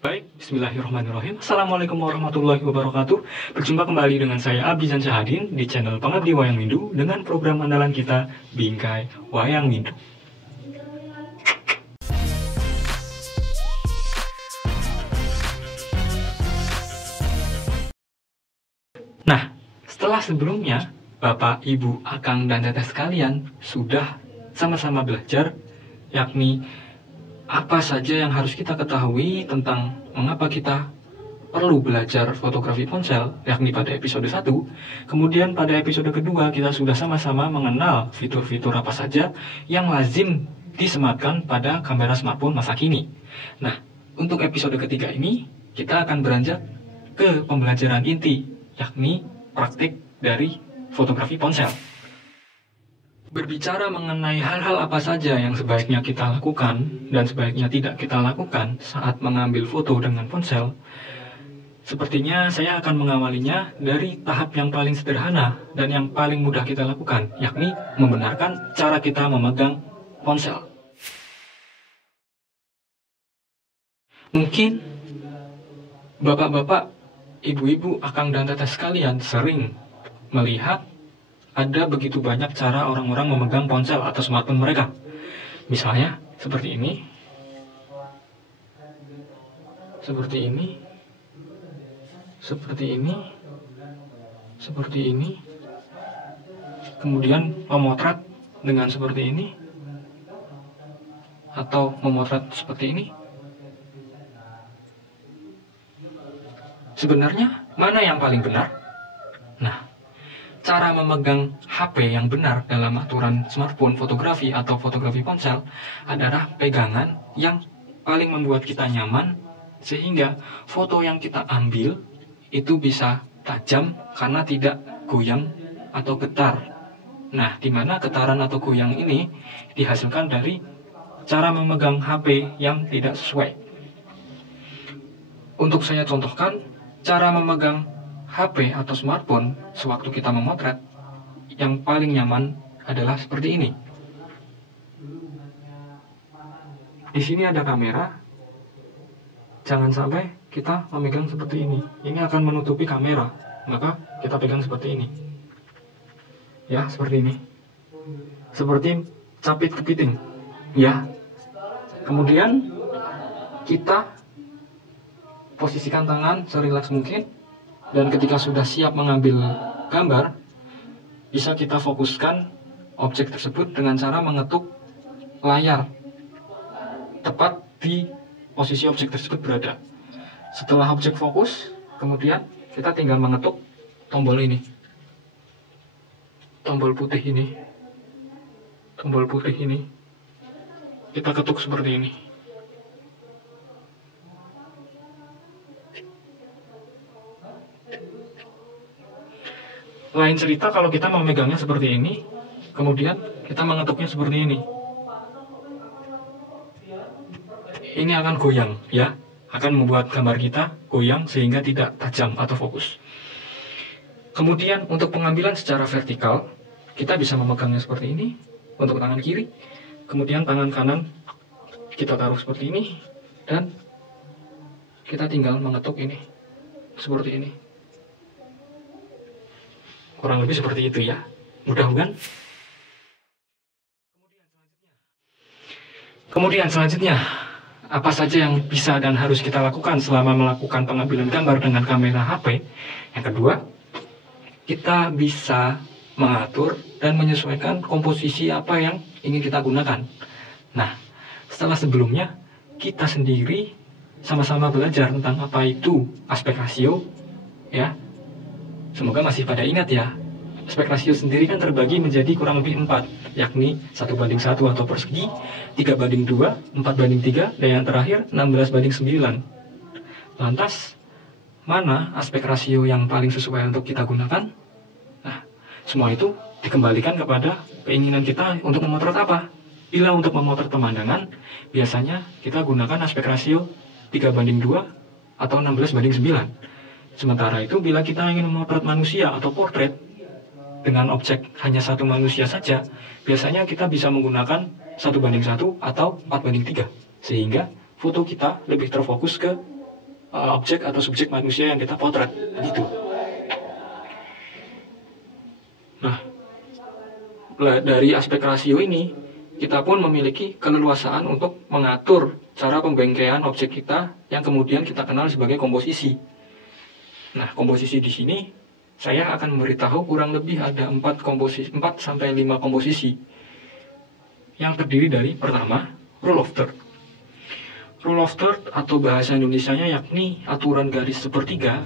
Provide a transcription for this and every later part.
Baik, bismillahirrahmanirrahim. Assalamualaikum warahmatullahi wabarakatuh. Berjumpa kembali dengan saya Abizan Syahadin di channel Pengabdi Wayang Windu dengan program andalan kita Bingkai Wayang Windu. Nah, setelah sebelumnya Bapak, Ibu, Akang, dan Teteh sekalian sudah sama-sama belajar, yakni apa saja yang harus kita ketahui tentang mengapa kita perlu belajar fotografi ponsel, yakni pada episode 1. Kemudian pada episode kedua kita sudah sama-sama mengenal fitur-fitur apa saja yang lazim disematkan pada kamera smartphone masa kini. Nah, untuk episode ketiga ini kita akan beranjak ke pembelajaran inti, yakni praktik dari fotografi ponsel. Berbicara mengenai hal-hal apa saja yang sebaiknya kita lakukan dan sebaiknya tidak kita lakukan saat mengambil foto dengan ponsel, sepertinya saya akan mengawalinya dari tahap yang paling sederhana dan yang paling mudah kita lakukan, yakni membenarkan cara kita memegang ponsel. Mungkin bapak-bapak, ibu-ibu, akang dan teteh sekalian sering melihat ada begitu banyak cara orang-orang memegang ponsel atau smartphone mereka. Misalnya, seperti ini. Seperti ini. Seperti ini. Seperti ini. Kemudian memotret dengan seperti ini. Atau memotret seperti ini. Sebenarnya, mana yang paling benar? Nah, cara memegang HP yang benar dalam aturan smartphone fotografi atau fotografi ponsel adalah pegangan yang paling membuat kita nyaman sehingga foto yang kita ambil itu bisa tajam karena tidak goyang atau getar. Nah, di mana getaran atau goyang ini dihasilkan dari cara memegang HP yang tidak sesuai. Untuk saya contohkan, cara memegang HP atau smartphone sewaktu kita memotret yang paling nyaman adalah seperti ini. Di sini ada kamera. Jangan sampai kita memegang seperti ini. Ini akan menutupi kamera. Maka kita pegang seperti ini. Ya, seperti ini. Seperti capit kepiting. Ya. Kemudian kita posisikan tangan serileks mungkin. Dan ketika sudah siap mengambil gambar, bisa kita fokuskan objek tersebut dengan cara mengetuk layar tepat di posisi objek tersebut berada. Setelah objek fokus, kemudian kita tinggal mengetuk tombol ini. Tombol putih ini. Tombol putih ini. Kita ketuk seperti ini. Lain cerita kalau kita memegangnya seperti ini, kemudian kita mengetuknya seperti ini. Ini akan goyang, ya, akan membuat gambar kita goyang sehingga tidak tajam atau fokus. Kemudian untuk pengambilan secara vertikal, kita bisa memegangnya seperti ini untuk tangan kiri, kemudian tangan kanan kita taruh seperti ini, dan kita tinggal mengetuk ini, seperti ini. Kurang lebih seperti itu ya. Mudah bukan? Kemudian selanjutnya, apa saja yang bisa dan harus kita lakukan selama melakukan pengambilan gambar dengan kamera HP? Yang kedua, kita bisa mengatur dan menyesuaikan komposisi apa yang ingin kita gunakan. Nah, setelah sebelumnya, kita sendiri sama-sama belajar tentang apa itu aspek rasio, ya. Semoga masih pada ingat ya. Aspek rasio sendiri kan terbagi menjadi kurang lebih 4, yakni 1:1 atau persegi, 3:2, 4:3, dan yang terakhir 16:9. Lantas, mana aspek rasio yang paling sesuai untuk kita gunakan? Nah, semua itu dikembalikan kepada keinginan kita untuk memotret apa. Bila untuk memotret pemandangan, biasanya kita gunakan aspek rasio 3:2 atau 16:9. Sementara itu, bila kita ingin memotret manusia atau portret dengan objek hanya satu manusia saja, biasanya kita bisa menggunakan 1:1 atau 4:3. Sehingga foto kita lebih terfokus ke objek atau subjek manusia yang kita potret gitu. Nah, dari aspek rasio ini kita pun memiliki keleluasaan untuk mengatur cara pembengkaian objek kita yang kemudian kita kenal sebagai komposisi. Nah, komposisi di sini saya akan memberitahu kurang lebih ada 4 sampai 5 komposisi yang terdiri dari pertama, rule of third. Rule of third atau bahasa Indonesianya yakni aturan garis sepertiga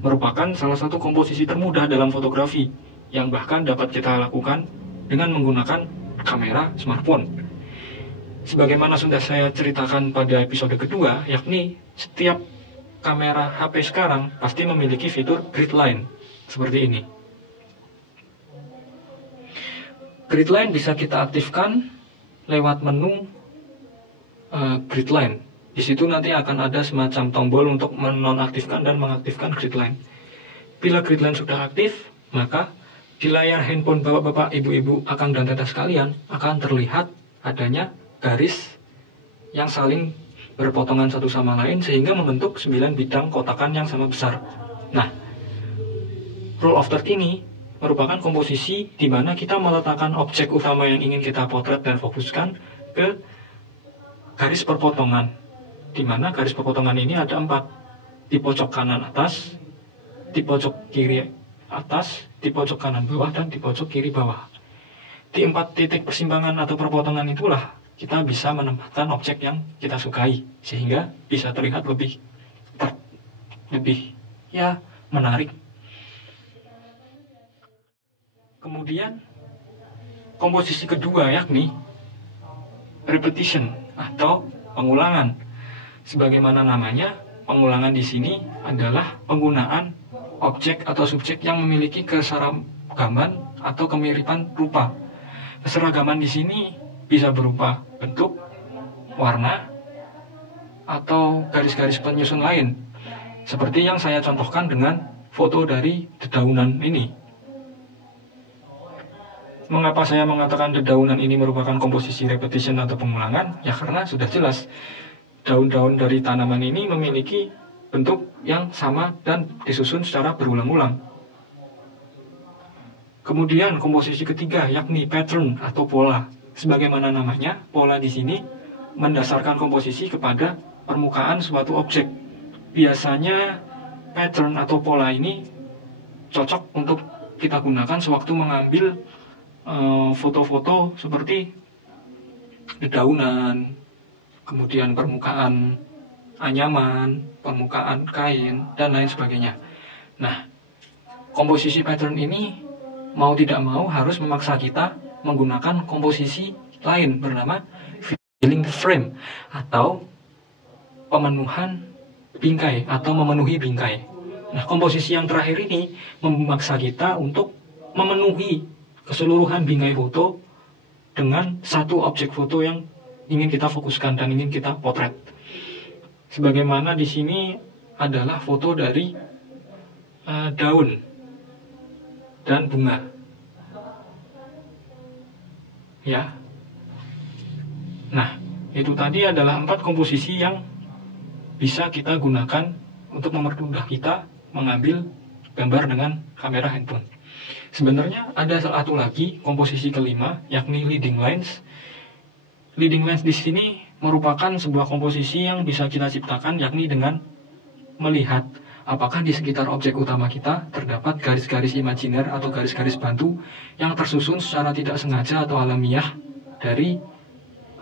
merupakan salah satu komposisi termudah dalam fotografi yang bahkan dapat kita lakukan dengan menggunakan kamera smartphone. Sebagaimana sudah saya ceritakan pada episode kedua, yakni setiap kamera HP sekarang pasti memiliki fitur grid line seperti ini. Grid line bisa kita aktifkan lewat menu grid line. Di situ nanti akan ada semacam tombol untuk menonaktifkan dan mengaktifkan grid line. Bila grid line sudah aktif, maka di layar handphone bapak-bapak, ibu-ibu, akang dan teteh sekalian akan terlihat adanya garis yang saling berpotongan satu sama lain sehingga membentuk 9 bidang kotakan yang sama besar. Nah, rule of third ini merupakan komposisi di mana kita meletakkan objek utama yang ingin kita potret dan fokuskan ke garis perpotongan, di mana garis perpotongan ini ada 4, di pojok kanan atas, di pojok kiri atas, di pojok kanan bawah, dan di pojok kiri bawah. Di 4 titik persimpangan atau perpotongan itulah kita bisa menempatkan objek yang kita sukai sehingga bisa terlihat lebih menarik. Kemudian komposisi kedua yakni repetition atau pengulangan. Sebagaimana namanya, pengulangan di sini adalah penggunaan objek atau subjek yang memiliki keseragaman atau kemiripan rupa. Keseragaman di sini bisa berupa bentuk, warna, atau garis-garis penyusun lain. Seperti yang saya contohkan dengan foto dari dedaunan ini. Mengapa saya mengatakan dedaunan ini merupakan komposisi repetition atau pengulangan? Ya karena sudah jelas daun-daun dari tanaman ini memiliki bentuk yang sama dan disusun secara berulang-ulang. Kemudian komposisi ketiga yakni pattern atau pola. Sebagaimana namanya, pola di sini mendasarkan komposisi kepada permukaan suatu objek. Biasanya pattern atau pola ini cocok untuk kita gunakan sewaktu mengambil foto-foto seperti dedaunan, kemudian permukaan anyaman, permukaan kain, dan lain sebagainya. Nah, komposisi pattern ini mau tidak mau harus memaksa kita menggunakan komposisi lain bernama filling the frame atau pemenuhan bingkai atau memenuhi bingkai. Nah, komposisi yang terakhir ini memaksa kita untuk memenuhi keseluruhan bingkai foto dengan satu objek foto yang ingin kita fokuskan dan ingin kita potret. Sebagaimana di sini adalah foto dari daun dan bunga. Ya. Nah, itu tadi adalah 4 komposisi yang bisa kita gunakan untuk mempermudah kita mengambil gambar dengan kamera handphone. Sebenarnya ada satu lagi komposisi kelima yakni leading lines. Leading lines di sini merupakan sebuah komposisi yang bisa kita ciptakan yakni dengan melihat apakah di sekitar objek utama kita terdapat garis-garis imajiner atau garis-garis bantu yang tersusun secara tidak sengaja atau alamiah dari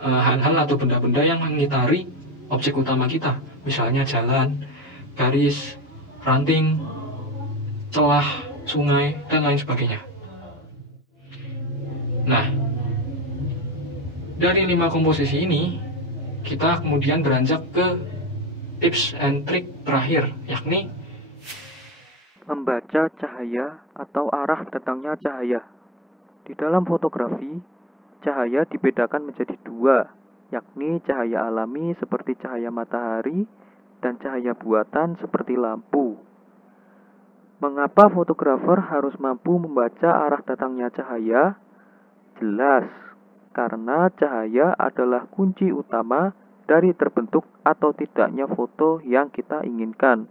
hal-hal atau benda-benda yang mengitari objek utama kita. Misalnya jalan, garis, ranting, celah, sungai, dan lain sebagainya. Nah, dari 5 komposisi ini, kita kemudian beranjak ke tips and trick terakhir, yakni membaca cahaya atau arah datangnya cahaya. Di dalam fotografi, cahaya dibedakan menjadi 2, yakni cahaya alami seperti cahaya matahari dan cahaya buatan seperti lampu. Mengapa fotografer harus mampu membaca arah datangnya cahaya? Jelas, karena cahaya adalah kunci utama dari terbentuk atau tidaknya foto yang kita inginkan.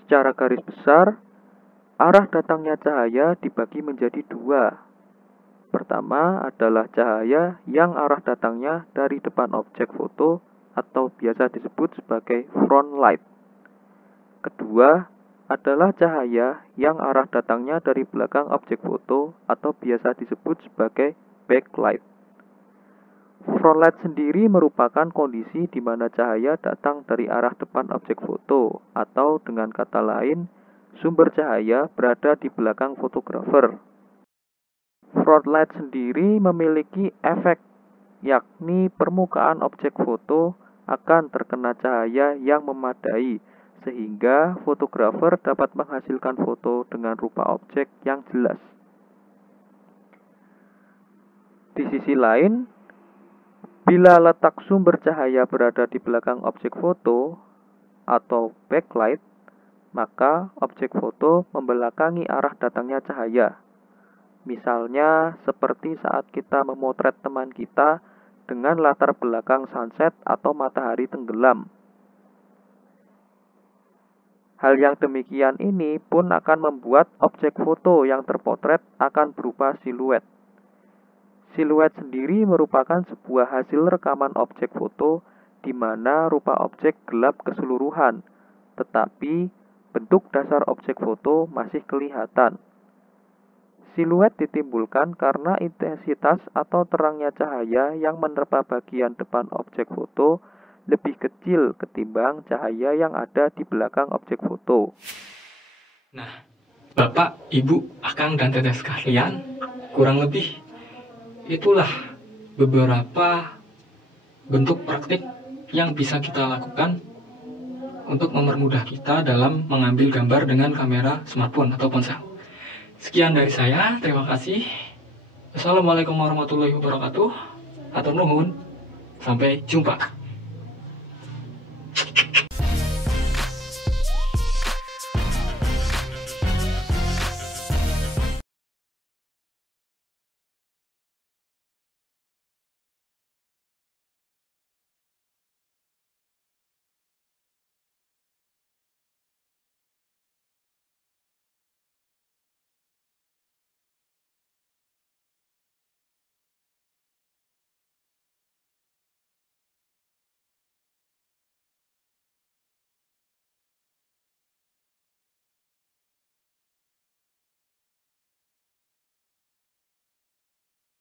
Secara garis besar, arah datangnya cahaya dibagi menjadi dua. Pertama adalah cahaya yang arah datangnya dari depan objek foto atau biasa disebut sebagai front light. Kedua adalah cahaya yang arah datangnya dari belakang objek foto atau biasa disebut sebagai backlight. Front light sendiri merupakan kondisi di mana cahaya datang dari arah depan objek foto, atau dengan kata lain, sumber cahaya berada di belakang fotografer. Front light sendiri memiliki efek, yakni permukaan objek foto akan terkena cahaya yang memadai, sehingga fotografer dapat menghasilkan foto dengan rupa objek yang jelas. Di sisi lain, bila letak sumber cahaya berada di belakang objek foto atau backlight, maka objek foto membelakangi arah datangnya cahaya. Misalnya seperti saat kita memotret teman kita dengan latar belakang sunset atau matahari tenggelam. Hal yang demikian ini pun akan membuat objek foto yang terpotret akan berupa siluet. Siluet sendiri merupakan sebuah hasil rekaman objek foto di mana rupa objek gelap keseluruhan, tetapi bentuk dasar objek foto masih kelihatan. Siluet ditimbulkan karena intensitas atau terangnya cahaya yang menerpa bagian depan objek foto lebih kecil ketimbang cahaya yang ada di belakang objek foto. Nah, Bapak, Ibu, Akang, dan Teteh sekalian, kurang lebih itulah beberapa bentuk praktik yang bisa kita lakukan untuk mempermudah kita dalam mengambil gambar dengan kamera smartphone atau ponsel. Sekian dari saya, terima kasih. Assalamualaikum warahmatullahi wabarakatuh. Hatur nuhun. Sampai jumpa.